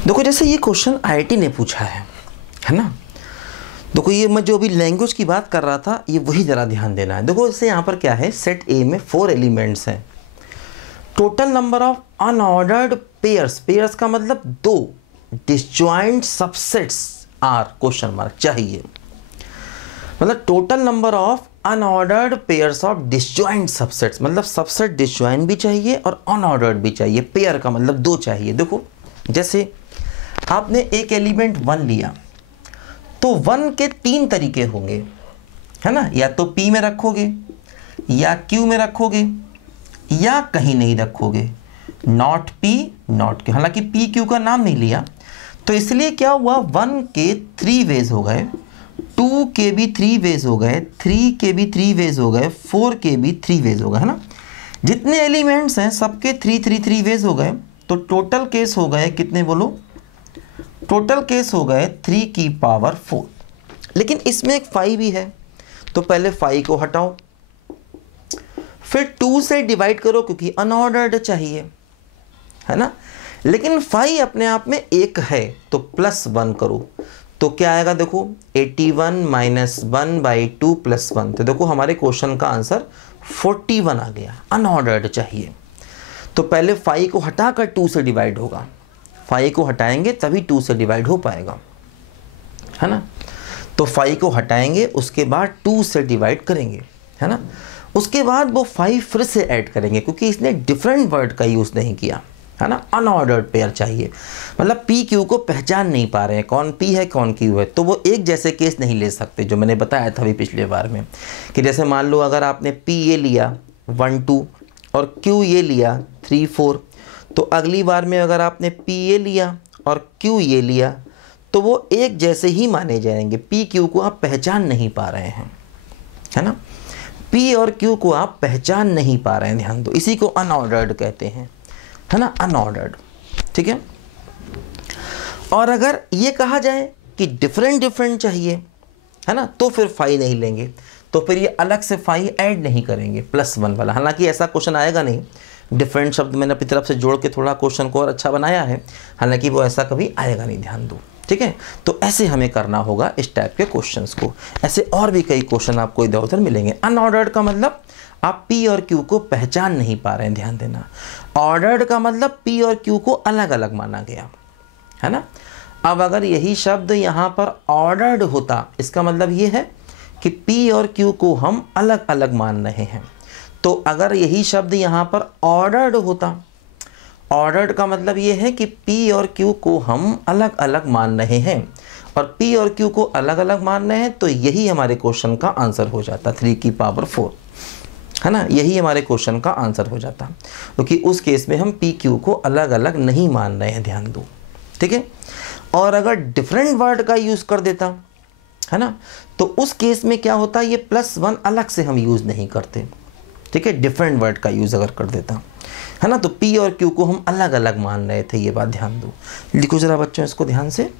देखो जैसे ये क्वेश्चन आईआईटी ने पूछा है ना। देखो ये मैं जो अभी लैंग्वेज की बात कर रहा था ये वही ज़रा ध्यान देना है। देखो जैसे यहाँ पर क्या है, सेट ए में 4 एलिमेंट्स हैं, total number of unordered pairs, pairs का मतलब 2 disjoint subsets are question mark चाहिए, मतलब total number of unordered pairs of disjoint subsets, मतलब सबसेट डिसजॉइंट भी चाहिए और अनऑर्डर्ड भी चाहिए, पेयर का मतलब 2 चाहिए। देखो जैसे आपने एक एलिमेंट 1 लिया तो 1 के 3 तरीके होंगे, है ना, या तो P में रखोगे या Q में रखोगे या कहीं नहीं रखोगे, नॉट P नॉट Q। हालांकि P Q का नाम नहीं लिया तो इसलिए क्या हुआ, 1 के 3 वेज हो गए, 2 के भी 3 वेज हो गए, 3 के भी 3 वेज हो गए, 4 के भी 3 वेज हो गए, है ना। जितने एलिमेंट्स हैं सबके 3 वेज हो गए, तो टोटल केस हो गए कितने बोलो, टोटल केस हो गए 3 की पावर 4। लेकिन इसमें एक 5 भी है तो पहले 5 को हटाओ, फिर 2 से डिवाइड करो क्योंकि अनऑर्डर्ड चाहिए, है ना। लेकिन 5 अपने आप में एक है तो +1 करो तो क्या आएगा, देखो 81 - 1/2 + 1, तो देखो हमारे क्वेश्चन का आंसर 41 आ गया, अनऑर्डर्ड चाहिए। तो पहले 5 को हटाकर 2 से डिवाइड होगा, 5 को हटाएंगे तभी 2 से डिवाइड हो पाएगा, है ना। तो 5 को हटाएंगे उसके बाद 2 से डिवाइड करेंगे, है ना। उसके बाद वो 5 फिर से ऐड करेंगे क्योंकि इसने डिफरेंट वर्ड का यूज़ नहीं किया, है ना। अनऑर्डर्ड पेयर चाहिए, मतलब P Q को पहचान नहीं पा रहे हैं कौन P है कौन Q है, तो वो एक जैसे केस नहीं ले सकते, जो मैंने बताया था अभी पिछले बार में कि जैसे मान लो अगर आपने P ये लिया 1 2 और Q ये लिया 3 4, तो अगली बार में अगर आपने P ये लिया और Q ये लिया तो वो एक जैसे ही माने जाएंगे, P Q को आप पहचान नहीं पा रहे हैं, है ना। P और Q को आप पहचान नहीं पा रहे हैं, ध्यान दो, इसी को अनऑर्डर्ड कहते हैं, है ना, अनऑर्डर्ड, ठीक है। और अगर ये कहा जाए कि डिफरेंट चाहिए, है ना, तो फिर 5 नहीं लेंगे, तो फिर ये अलग से 5 ऐड नहीं करेंगे +1 वाला। हालांकि ऐसा क्वेश्चन आएगा नहीं, डिफरेंट शब्द मैंने अपनी तरफ से जोड़ के थोड़ा क्वेश्चन को और अच्छा बनाया है, हालांकि वो ऐसा कभी आएगा नहीं, ध्यान दो, ठीक है। तो ऐसे हमें करना होगा इस टाइप के क्वेश्चंस को। ऐसे और भी कई क्वेश्चन आपको इधर उधर मिलेंगे। अनऑर्डर्ड का मतलब आप P और Q को पहचान नहीं पा रहे हैं, ध्यान देना। ऑर्डर्ड का मतलब P और Q को अलग अलग माना गया, है ना। अब अगर यही शब्द यहाँ पर ऑर्डर्ड होता, इसका मतलब ये है कि P और Q को हम अलग अलग मान रहे हैं। तो अगर यही शब्द यहाँ पर ऑर्डर्ड होता, ऑर्डर्ड का मतलब ये है कि P और Q को हम अलग अलग मान रहे हैं, और P और Q को अलग अलग मान रहे हैं, तो यही हमारे क्वेश्चन का आंसर हो जाता 3 की पावर 4, है ना। यही हमारे क्वेश्चन का आंसर हो जाता, क्योंकि उस केस में हम P Q को अलग अलग नहीं मान रहे हैं, ध्यान दो, ठीक है। और अगर डिफरेंट वर्ड का यूज़ कर देता, है ना, तो उस केस में क्या होता, ये +1 अलग से हम यूज़ नहीं करते, ठीक है। डिफरेंट वर्ड का यूज़ अगर कर देता, है ना, तो P और Q को हम अलग अलग मान रहे थे, ये बात ध्यान दो। लिखो ज़रा बच्चों इसको ध्यान से।